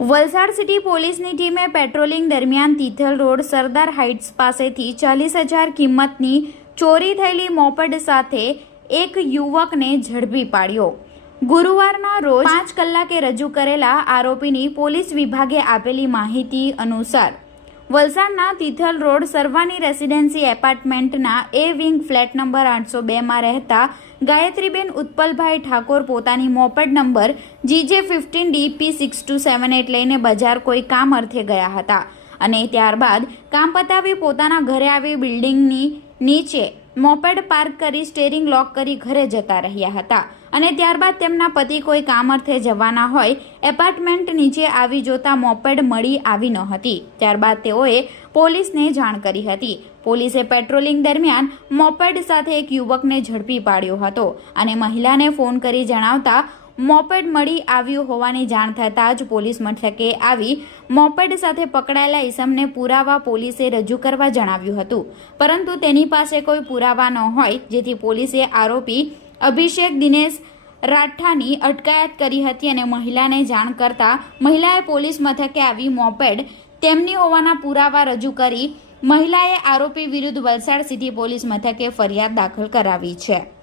Valsad city પોલીસની ટીમે patrolling દરમિયાન તિથલ રોડ સરદાર હાઇટ્સ પાસેથી 40,000 કિંમતની ચોરી થયેલી મોપેડ સાથે એક યુવકને ઝડપી પાડ્યો। ગુરુવારના રોજ 5 કલાકે રજૂ કરેલા આરોપીની પોલીસ વિભાગે આપેલી માહિતી અનુસાર વલસાડના તિથલ રોડ સરવાની રેસિડેન્સી એપાર્ટમેન્ટના એ વિંગ ફ્લેટ નંબર 802માં રહેતા ગાયત્રીબેન ઉત્પલભાઈ ઠાકોર પોતાની મોપેડ નંબર GJ15DP6278 લઈને બજાર કોઈ કામ અર્થે ગયા હતા અને ત્યારબાદ કામ પતાવી પોતાના ઘરે આવી બિલ્ડિંગની નીચે મોપેડ પાર્ક કરી સ્ટેરિંગ લોક કરી ઘરે જતા રહ્યા હતા અને ત્યારબાદ તેમના પતિ કોઈ કામ અર્થે જવાના હોય એપાર્ટમેન્ટ નીચે આવી જોતા મોપેડ મળી આવી ન હતી। ત્યારબાદ તેઓએ પોલીસને જાણ કરી હતી। પોલીસે પેટ્રોલિંગ દરમિયાન મોપેડ સાથે એક યુવકને ઝડપી પાડ્યો હતો અને મહિલાને ફોન કરી જણાવતા મોપેડ મળી આવ્યું હોવાની જાણ થતાં જ પોલીસ મથકે આવી મોપેડ સાથે પકડાયેલા ઈસમને પુરાવા પોલીસે રજૂ કરવા જણાવ્યું હતું, પરંતુ તેની પાસે કોઈ પુરાવા ન હોય જેથી પોલીસે આરોપી અભિષેક દિનેશ રાઠાની અટકાયત કરી હતી અને મહિલાને જાણ કરતા મહિલાએ પોલીસ મથકે આવી મોપેડ તેમની હોવાના પુરાવા રજૂ કરી મહિલાએ આરોપી વિરુદ્ધ વલસાડ સિટી પોલીસ મથકે ફરિયાદ દાખલ કરાવી છે।